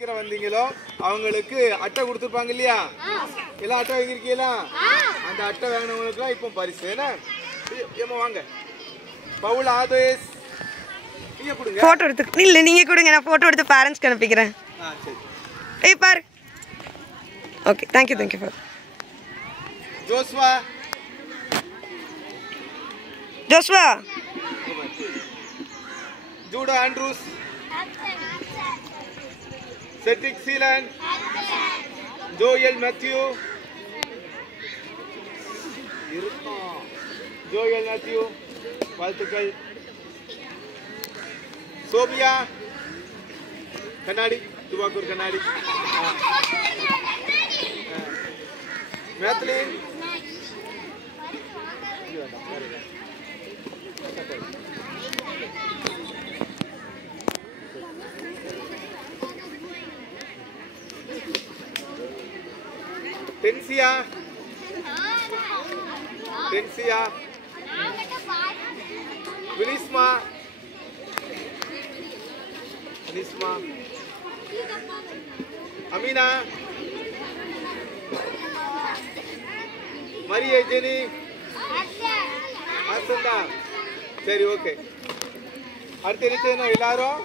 சீக்கிரம் வந்தீங்களோ அவங்களுக்கு அட்டை கொடுத்துருப்பாங்க இல்லையா? எல்லாம் அட்டை வாங்கியிருக்கீங்களா? அந்த அட்டை வாங்கினவங்களுக்குலாம் இப்போ பரிசு என்ன? ஏமா வாங்க. பவுல் ஆதேஷ் நீங்க கொடுங்க. போட்டோ எடுத்து இல்ல நீங்க கொடுங்க, நான் போட்டோ எடுத்து பேரண்ட்ஸ்க்கு அனுப்பிக்கிறேன். சரி. ஏய் பாரு. Okay, thank you for. Joshua ஜூடோ Andrews Cedric Seelan Joel Mathew வாழ்த்துக்கள். சோபியா கண்ணாடி, துபாக்கூர் கண்ணாடி. மேத்லின் டென்சியா வினிஸ்மா அமீனா மரியா ஜெனி ஆசந்தா. சரி ஓகே. அடுத்து என்ன செய்யணும்? எல்லாரும்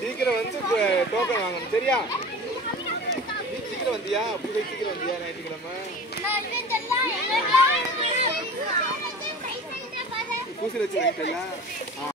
சீக்கிரம் வந்து டோக்கன் வாங்கணும். சரியா? சீக்கிரம் வந்தியா? பூஜை சீக்கிரம் வந்தியா? ஞாயிற்றுக்கிழமை பூசி வச்சு வாங்கிட்டல.